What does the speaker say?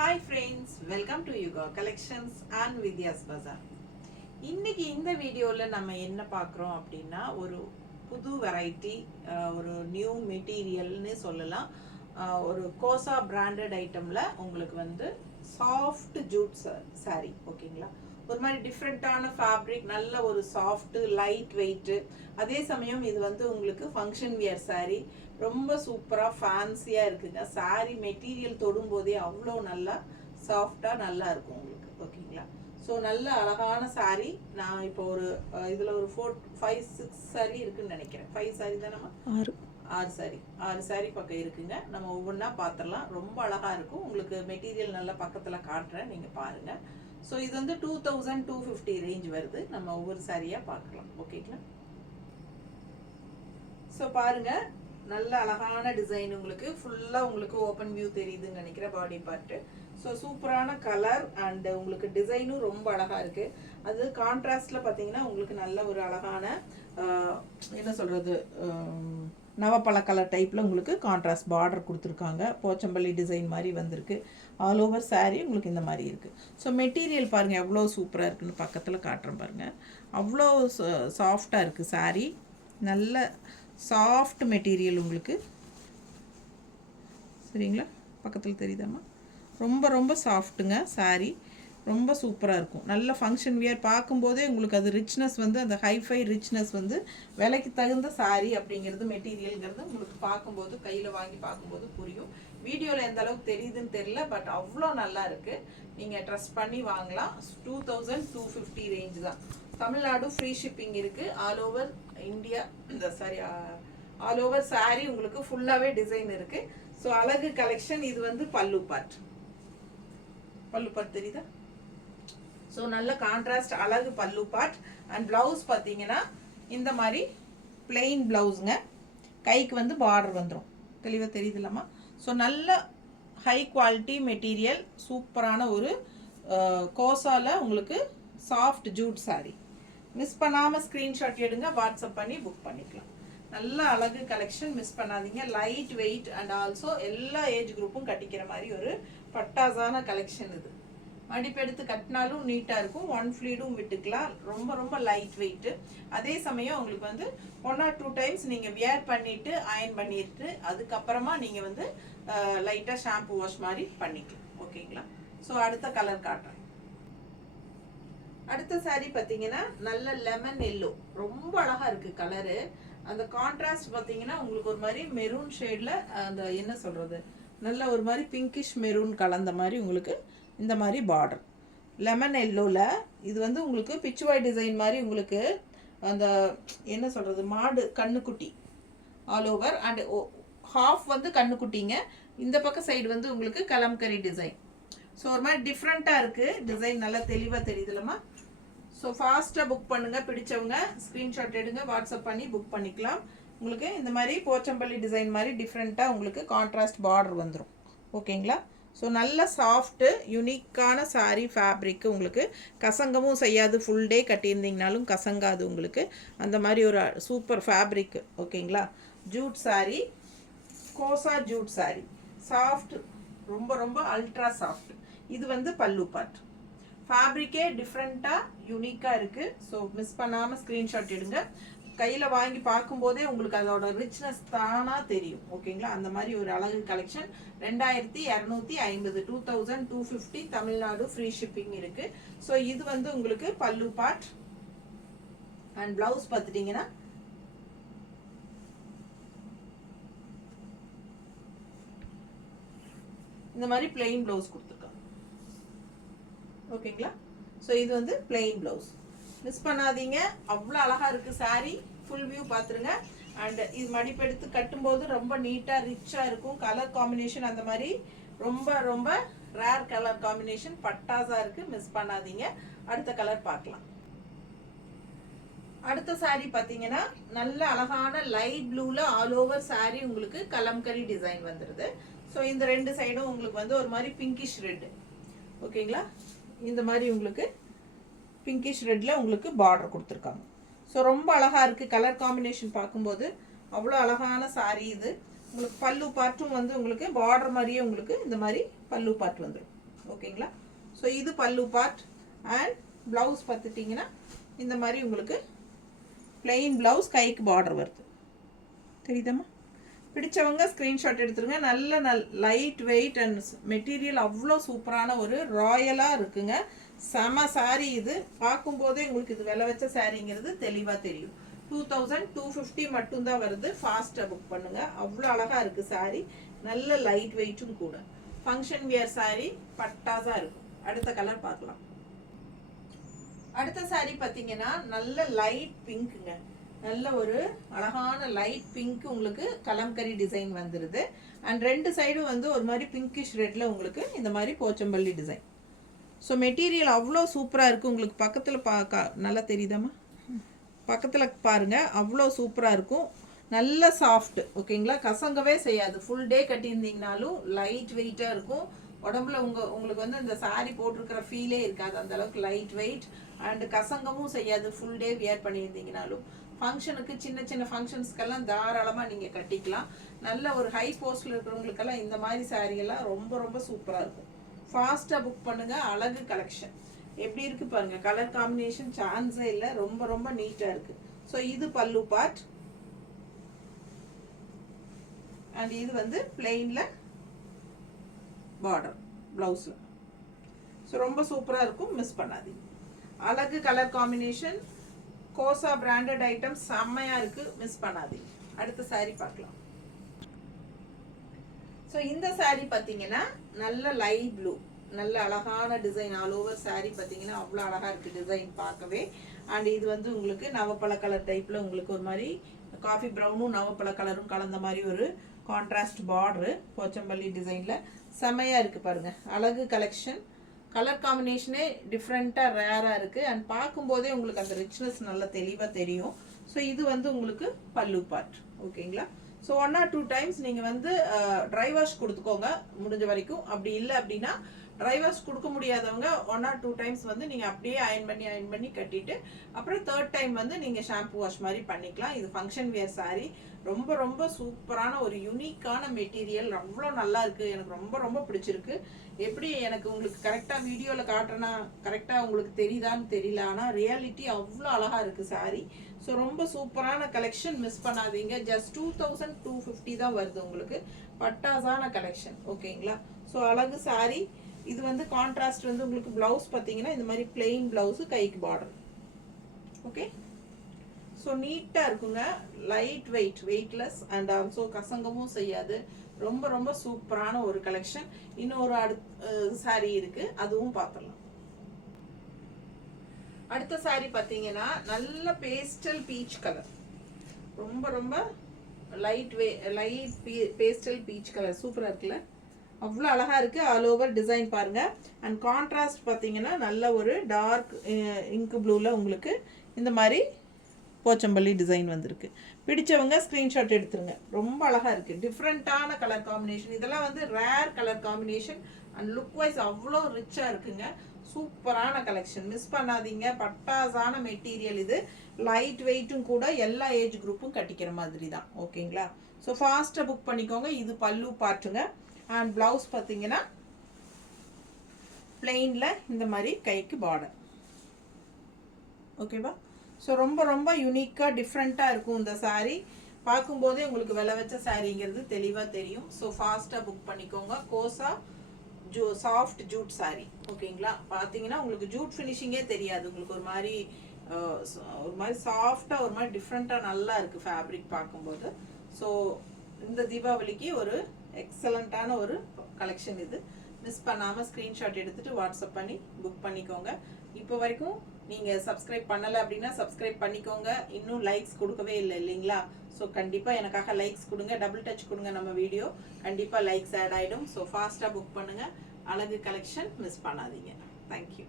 Hi friends, welcome to Yuga Collections and Vidya's Bazaar. இன்னைக்கு இந்த வீடியோல நம்ம என்ன பார்க்குறோம் அப்படின்னா ஒரு புது வெரைட்டி, ஒரு நியூ மெட்டீரியல்னு சொல்லலாம். ஒரு கோசா பிராண்டட் ஐட்டம்ல உங்களுக்கு வந்து சாஃப்ட் ஜூட் சாரி, ஓகேங்களா? ஒரு மாதிரி டிஃப்ரெண்ட்டான ஃபேப்ரிக், நல்ல ஒரு சாஃப்ட் லைட் வெயிட்டு. அதே சமயம் இது வந்து உங்களுக்கு ஃபங்க்ஷன் வியர் சாரி, ரொம்ப சூப்பராக ஃபேன்சியாக இருக்குங்க. சாரி மெட்டீரியல் தொடும்போதே அவ்வளோ நல்லா சாஃப்டாக நல்லா இருக்கும் உங்களுக்கு, ஓகேங்களா? ஸோ நல்ல அழகான சாரி. நான் இப்போ ஒரு இதில் ஒரு 4-5-6 சாரி இருக்குன்னு நினைக்கிறேன். 5 சாரி தானம்மா? 6 சாரி பக்கம் இருக்குங்க. நம்ம ஒவ்வொன்றா பார்த்துடலாம். ரொம்ப அழகாக இருக்கும். உங்களுக்கு மெட்டீரியல் நல்லா பக்கத்தில் காட்டுறேன், நீங்கள் பாருங்கள். ஸோ இது வந்து 2250 ரேஞ்ச் வருது. நம்ம ஒவ்வொரு சாரியாக பார்க்கலாம், ஓகேங்களா? ஸோ பாருங்கள், நல்ல அழகான டிசைன். உங்களுக்கு ஃபுல்லாக உங்களுக்கு ஓப்பன் வியூ தெரியுதுன்னு நினைக்கிற பாடி பார்ட்டு. ஸோ சூப்பரான கலர் அண்ட் உங்களுக்கு டிசைனும் ரொம்ப அழகாக இருக்குது. அது கான்ட்ராஸ்டில் பார்த்தீங்கன்னா உங்களுக்கு நல்ல ஒரு அழகான என்ன சொல்கிறது, நவப்பழ கலர் டைப்பில் உங்களுக்கு கான்ட்ராஸ்ட் பார்டர் கொடுத்துருக்காங்க. போச்சம்பள்ளி டிசைன் மாதிரி வந்திருக்கு. ஆல் ஓவர் சாரீ உங்களுக்கு இந்த மாதிரி இருக்குது. ஸோ மெட்டீரியல் பாருங்கள் எவ்வளோ சூப்பராக இருக்குதுன்னு பக்கத்தில் காட்டுறேன் பாருங்கள். அவ்வளோ சாஃப்டாக இருக்குது சாரீ. நல்ல சாஃப்ட் மெட்டீரியல் உங்களுக்கு, சரிங்களா? பக்கத்தில் தெரியுதாம்மா? ரொம்ப ரொம்ப சாஃப்ட்டுங்க சாரீ. ரொம்ப சூப்பராக இருக்கும். நல்ல ஃபங்க்ஷன் வியர் பார்க்கும்போதே உங்களுக்கு அது ரிச்னஸ் வந்து, அந்த ஹைஃபை ரிச்னஸ் வந்து விலைக்கு தகுந்த சாரீ அப்படிங்கிறது, மெட்டீரியல்ங்கிறது உங்களுக்கு பார்க்கும்போது, கையில் வாங்கி பார்க்கும்போது புரியும். வீடியோவில் எந்த அளவுக்கு தெரியுதுன்னு தெரியல, பட் அவ்வளோ நல்லா இருக்குது. நீங்கள் ட்ரஸ்ட் பண்ணி வாங்கலாம். 2250 ரேஞ்ச் தான். தமிழ்நாடு ஃப்ரீ ஷிப்பிங் இருக்குது. ஆல் ஓவர் இந்தியா, இந்த சாரி ஆல் ஓவர் சாரீ உங்களுக்கு ஃபுல்லாகவே டிசைன் இருக்குது. ஸோ அழகு கலெக்ஷன். இது வந்து பல்லு பார்ட் தெரியுதா? ஸோ நல்ல கான்ட்ராஸ்ட் அழகு பல்லு பார்ட். அண்ட் ப்ளவுஸ் பார்த்தீங்கன்னா இந்த மாதிரி பிளெயின் ப்ளவுஸுங்க. கைக்கு வந்து பார்டர் வந்துடும். தெளிவாக தெரியுதுல்லம்மா? ஸோ நல்ல ஹை குவாலிட்டி மெட்டீரியல், சூப்பரான ஒரு கோசால உங்களுக்கு சாஃப்ட் ஜூட் சாரீ. மிஸ் பண்ணாமல் ஸ்க்ரீன்ஷாட் எடுங்க, வாட்ஸ்அப் பண்ணி புக் பண்ணிக்கலாம். நல்ல அழகு கலெக்ஷன், மிஸ் பண்ணாதீங்க. லைட் வெயிட் அண்ட் ஆல்சோ எல்லா ஏஜ் குரூப்பும் கட்டிக்கிற மாதிரி ஒரு பட்டாசான கலெக்ஷன் இது. மடிப்பெடுத்து கட்டினாலும் நீட்டாக இருக்கும். 1 ஃப்ளீடும் விட்டுக்கலாம். ரொம்ப ரொம்ப லைட் வெயிட்டு. அதே சமயம் உங்களுக்கு வந்து 1 or 2 டைம்ஸ் நீங்கள் வியர் பண்ணிவிட்டு அயன் பண்ணிட்டு அதுக்கப்புறமா நீங்கள் வந்து லைட்டாக ஷாம்பு வாஷ் மாதிரி பண்ணிக்கலாம், ஓகேங்களா? ஸோ அடுத்த கலர் காட்டுறேன். அடுத்த சாரீ பார்த்தீங்கன்னா நல்ல லெமன் எல்லோ, ரொம்ப அழகாக இருக்குது கலரு. அந்த கான்ட்ராஸ்ட் பார்த்தீங்கன்னா உங்களுக்கு ஒரு மாதிரி மெரூன் ஷேடில், அந்த என்ன சொல்கிறது, நல்ல ஒரு மாதிரி பிங்கிஷ் மெரூன் கலந்த மாதிரி உங்களுக்கு இந்த மாதிரி பார்டர். லெமன் எல்லோவில் இது வந்து உங்களுக்கு பிச்சுவாய் டிசைன் மாதிரி உங்களுக்கு அந்த என்ன சொல்கிறது, மாடு கண்ணுக்குட்டி ஆல் ஓவர். அண்ட் ஹாஃப் வந்து கண்ணுக்குட்டிங்க. இந்த பக்கம் சைடு வந்து உங்களுக்கு கலம்கரி டிசைன். ஸோ ஒரு மாதிரி டிஃப்ரெண்ட்டாக இருக்குது டிசைன். நல்லா தெளிவாக தெரியுதுல்லம்மா? ஸோ ஃபாஸ்ட்டாக புக் பண்ணுங்கள். பிடிச்சவங்க ஸ்க்ரீன்ஷாட் எடுங்க, வாட்ஸ்அப் பண்ணி புக் பண்ணிக்கலாம். உங்களுக்கு இந்த மாதிரி போச்சம்பள்ளி டிசைன் மாதிரி டிஃப்ரெண்ட்டாக உங்களுக்கு கான்ட்ராஸ்ட் பார்டர் வந்துடும், ஓகேங்களா? ஸோ நல்ல சாஃப்ட்டு யூனிக்கான சாரீ ஃபேப்ரிக்கு. உங்களுக்கு கசங்கவும் செய்யாது. ஃபுல் டே கட்டியிருந்தீங்கனாலும் கசங்காது உங்களுக்கு. அந்த மாதிரி ஒரு சூப்பர் ஃபேப்ரிக்கு, ஓகேங்களா? Jute sari, Kosa jute sari, soft, ரொம்ப ரொம்ப அல்ட்ரா சாஃப்ட். இது வந்து பல்லு பார்ட். ஃபேப்ரிக்கே டிஃப்ரெண்ட்டாக யூனிக்காக இருக்குது. ஸோ மிஸ் பண்ணாமல் ஸ்க்ரீன்ஷாட் எடுங்க. கையில் வாங்கி பார்க்கும்போதே உங்களுக்கு அதோட ரிச்னஸ் தானாக தெரியும், ஓகேங்களா? அந்த மாதிரி ஒரு அழகு கலெக்ஷன். 2250, 2250 தமிழ்நாடு ஃப்ரீ ஷிப்பிங் இருக்குது. ஸோ இது வந்து உங்களுக்கு பல்லு பார்ட். அண்ட் ப்ளவுஸ் பார்த்துட்டிங்கன்னா இந்த மாதிரி பிளெயின் ப்ளவுஸ் கொடுத்துருக்காங்க, ஓகேங்களா? ஸோ இது வந்து பிளெயின் ப்ளவுஸ். மிஸ் பண்ணாதீங்க. அவ்வளோ அழகாக இருக்குது சாரீ. ஃபுல் வியூ பார்த்துருங்க. அண்ட் இது மடிப்பெடுத்து கட்டும்போது ரொம்ப நீட்டாக ரிச்சாக இருக்கும். கலர் காம்பினேஷன் அந்த மாதிரி ரொம்ப ரொம்ப ரேர் கலர் காம்பினேஷன், பட்டாசாக இருக்குது. மிஸ் பண்ணாதீங்க. அடுத்த கலர் பார்க்கலாம். அடுத்த சாரீ பார்த்தீங்கன்னா நல்ல அழகான லைட் ப்ளூவில் ஆல் ஓவர் சாரீ உங்களுக்கு கலம்கரி டிசைன் வந்துடுது. ஸோ இந்த 2 சைடும் உங்களுக்கு வந்து ஒரு மாதிரி பிங்கிஷ் ரெட், ஓகேங்களா? இந்த மாதிரி உங்களுக்கு பிங்கிஷ் ரெட்டில் உங்களுக்கு பார்டர் கொடுத்துருக்காங்க. ஸோ ரொம்ப அழகாக இருக்குது. கலர் காம்பினேஷன் பார்க்கும்போது அவ்வளோ அழகான சாரீ இது. உங்களுக்கு பல்லு பார்ட்டும் வந்து உங்களுக்கு பார்டர் மாதிரியே உங்களுக்கு இந்த மாதிரி பல்லு பார்ட் வந்துடும். ஓகேங்களா. ஸோ இது பல்லு பார்ட். அண்ட் ப்ளவுஸ் பார்த்துட்டிங்கன்னா இந்த மாதிரி உங்களுக்கு பிளெயின் ப்ளவுஸ், கைக்கு பார்டர் வருது. தெரியுதாம்மா? பிடிச்சவங்க ஸ்க்ரீன்ஷாட் எடுத்துருங்க. நல்ல லைட் வெயிட் அண்ட் மெட்டீரியல் அவ்வளோ சூப்பரான ஒரு ராயலாக இருக்குங்க. செம சாரீ இது. பார்க்கும்போதே உங்களுக்கு இது விலை வச்ச சாரீங்கிறது தெளிவாக தெரியும். 2250 மட்டும்தான் வருது. ஃபாஸ்ட்டாக புக் பண்ணுங்க. அவ்வளோ அழகாக இருக்குது சாரீ. நல்ல லைட் வெயிட்டும் கூட. ஃபங்க்ஷன் வியர் சாரீ பட்டாஸாக இருக்கும். அடுத்த கலர் பார்க்கலாம். அடுத்த சாரீ பார்த்தீங்கன்னா நல்ல லைட் பிங்க்குங்க. நல்ல ஒரு அழகான லைட் பிங்க் உங்களுக்கு கலம்கரி டிசைன் வந்துடுது. அண்ட் ரெண்டு சைடும் வந்து ஒரு மாதிரி பிங்கிஷ் ரெட்ல உங்களுக்கு இந்த மாதிரி போச்சம்பள்ளி டிசைன். ஸோ மெட்டீரியல் அவ்வளோ சூப்பராக இருக்குது. உங்களுக்கு பக்கத்தில் நல்லா தெரியுதாம்மா? பக்கத்தில் பாருங்கள், அவ்வளோ சூப்பராக இருக்கும். நல்ல சாஃப்ட். ஓகேங்களா, கசங்கவே செய்யாது. ஃபுல் டே கட்டியிருந்தீங்கனாலும் லைட் வெயிட்டாக இருக்கும். உடம்புல உங்களுக்கு வந்து இந்த சாரீ போட்டிருக்கிற ஃபீலே இருக்காது. அந்த அளவுக்கு லைட் வெயிட் அண்ட் கசங்கமும் செய்யாது. ஃபுல் டே வியர் பண்ணியிருந்தீங்கனாலும் ஃபங்க்ஷனுக்கு சின்ன சின்ன ஃபங்க்ஷன்ஸ்க்கெல்லாம் தாராளமாக நீங்கள் கட்டிக்கலாம். நல்ல ஒரு ஹை போஸ்டில் இருக்கிறவங்களுக்கெல்லாம் இந்த மாதிரி சாரீயெல்லாம் ரொம்ப ரொம்ப சூப்பராக இருக்கும். ஃபாஸ்ட்டாக புக் பண்ணுங்கள். அழகு கலெக்ஷன் எப்படி இருக்குது பாருங்கள். கலர் காம்பினேஷன் சான்ஸே இல்லை. ரொம்ப ரொம்ப நீட்டாக இருக்குது. ஸோ இது பல்லு பார்ட். அண்ட் இது வந்து பிளெயினில் பார்டர் ப்ளவுஸில். ஸோ ரொம்ப சூப்பராக இருக்கும். மிஸ் பண்ணாதீங்க. அழகு colour combination. Kosa branded item செம்மையாக இருக்குது. மிஸ் பண்ணாதீங்க. அடுத்த சாரீ பார்க்கலாம். ஸோ இந்த சாரீ பார்த்தீங்கன்னா நல்ல லைட் ப்ளூ, நல்ல அழகான டிசைன். ஆல் ஓவர் சாரீ பார்த்தீங்கன்னா அவ்வளோ அழகாக இருக்குது டிசைன் பார்க்கவே. அண்ட் இது வந்து உங்களுக்கு நவப்பழ கலர் டைப்பில் உங்களுக்கு ஒரு மாதிரி காஃபி ப்ரௌனும் நவப்பழ கலரும் கலந்த மாதிரி ஒரு கான்ட்ராஸ்ட் பார்டரு போச்சம்பள்ளி டிசைனில் செமையாக இருக்குது பாருங்கள். அழகு கலெக்ஷன். கலர் காம்பினேஷனே டிஃப்ரெண்ட்டாக ரேராக இருக்குது. அண்ட் பார்க்கும்போதே உங்களுக்கு அந்த ரிச்னஸ் நல்லா தெளிவாக தெரியும். ஸோ இது வந்து உங்களுக்கு பல்லு பார்ட். ஓகேங்களா. ஸோ 1 or 2 டைம்ஸ் நீங்கள் வந்து ட்ரை வாஷ் கொடுத்துக்கோங்க முடிஞ்ச வரைக்கும். அப்படி இல்லை அப்படின்னா ட்ரை வாஷ் கொடுக்க முடியாதவங்க 1 or 2 டைம்ஸ் வந்து நீங்கள் அப்படியே அயன் பண்ணி கட்டிட்டு அப்புறம் 3rd டைம் வந்து நீங்கள் ஷாம்பு வாஷ் மாதிரி பண்ணிக்கலாம். இது ஃபங்க்ஷன் வியர் சாரீ. ரொம்ப ரொம்ப சூப்பரான ஒரு யூனிக்கான மெட்டீரியல். அவ்வளோ நல்லா இருக்குது. எனக்கு ரொம்ப ரொம்ப பிடிச்சிருக்கு. எப்படி எனக்கு உங்களுக்கு கரெக்டாக வீடியோவில் காட்டுறேன்னா கரெக்டாக உங்களுக்கு தெரியுதான்னு தெரியல. ஆனால் ரியாலிட்டி அவ்வளோ அழகாக இருக்குது சாரீ. ஸோ ரொம்ப சூப்பரான கலெக்ஷன். மிஸ் பண்ணாதீங்க. ஜஸ்ட் 2250 தான் வருது உங்களுக்கு. பட்டாசான கலெக்ஷன். ஓகேங்களா. ஸோ அழகு சாரீ. இது வந்து கான்ட்ராஸ்ட் வந்து உங்களுக்கு ப்ளவுஸ் பார்த்தீங்கன்னா இந்த மாதிரி பிளெயின் ப்ளவுஸு, கைக்கு பார்டர். ஓகே. ஸோ நீட்டாக இருக்குங்க. Light weight, weightless and also கசங்கமும் செய்யாது. ரொம்ப ரொம்ப சூப்பரான ஒரு கலெக்ஷன். இன்னொரு சாரீ இருக்குது, அதுவும் பார்த்துடலாம். அடுத்த சாரீ பார்த்தீங்கன்னா நல்ல பேஸ்டல் பீச் கலர். ரொம்ப ரொம்ப லைட் பேஸ்டல் பீச் கலர். சூப்பராக இருக்குல்ல. அவ்வளோ அழகாக இருக்குது. ஆல் ஓவர் டிசைன் பாருங்கள். அண்ட் கான்ட்ராஸ்ட் பார்த்தீங்கன்னா நல்ல ஒரு டார்க் இங்க் ப்ளூவில் உங்களுக்கு இந்த மாதிரி போச்சம்பள்ளி டிசைன் வந்திருக்கு. பிடிச்சவங்க ஸ்க்ரீன்ஷாட் எடுத்துருங்க. ரொம்ப அழகாக இருக்குது. டிஃப்ரெண்ட்டான கலர் காம்பினேஷன். இதெல்லாம் வந்து rare colour combination and look wise அவ்வளோ ரிச்சாக இருக்குங்க. சூப்பரான கலெக்ஷன். மிஸ் பண்ணாதீங்க. பட்டாசான மெட்டீரியல் இது. லைட் வெயிட்டும் கூட. எல்லா ஏஜ் குரூப்பும் கட்டிக்கிற மாதிரி தான். ஓகேங்களா. ஸோ ஃபாஸ்ட்டாக புக் பண்ணிக்கோங்க. இது பல்லு பார்ட்டுங்க. அண்ட் ப்ளவுஸ் பார்த்தீங்கன்னா பிளெயினில் இந்த மாதிரி கைக்கு பார்டர். ஓகேவா. ஸோ ரொம்ப ரொம்ப யூனிக்காக டிஃப்ரெண்ட்டாக இருக்கும் இந்த சாரீ. பார்க்கும்போதே உங்களுக்கு விலை வச்ச சாரீங்கிறது தெளிவாக தெரியும். ஸோ ஃபாஸ்ட்டாக புக் பண்ணிக்கோங்க. Kosa soft Jude sari. ஓகேங்களா. பார்த்தீங்கன்னா உங்களுக்கு ஜூட் ஃபினிஷிங்கே தெரியாது. உங்களுக்கு ஒரு மாதிரி சாஃப்டாக ஒரு மாதிரி டிஃப்ரெண்ட்டாக நல்லா இருக்குது ஃபேப்ரிக் பார்க்கும்போது. ஸோ இந்த தீபாவளிக்கு ஒரு எக்ஸலண்ட்டான ஒரு கலெக்ஷன் இது. மிஸ் பண்ணாமல் ஸ்க்ரீன்ஷாட் எடுத்துகிட்டு வாட்ஸ்அப் பண்ணி புக் பண்ணிக்கோங்க. இப்போ வரைக்கும் நீங்கள் சப்ஸ்கிரைப் பண்ணலை அப்படின்னா சப்ஸ்கிரைப் பண்ணிக்கோங்க. இன்னும் லைக்ஸ் கொடுக்கவே இல்லை இல்லைங்களா. ஸோ கண்டிப்பாக எனக்காக லைக்ஸ் கொடுங்க. டபுள் டச் கொடுங்க. நம்ம வீடியோ கண்டிப்பாக லைக்ஸ் ஆட் ஆகிடும். ஸோ ஃபாஸ்ட்டாக புக் பண்ணுங்கள். அழகு கலெக்ஷன் மிஸ் பண்ணாதீங்க. தேங்க்யூ.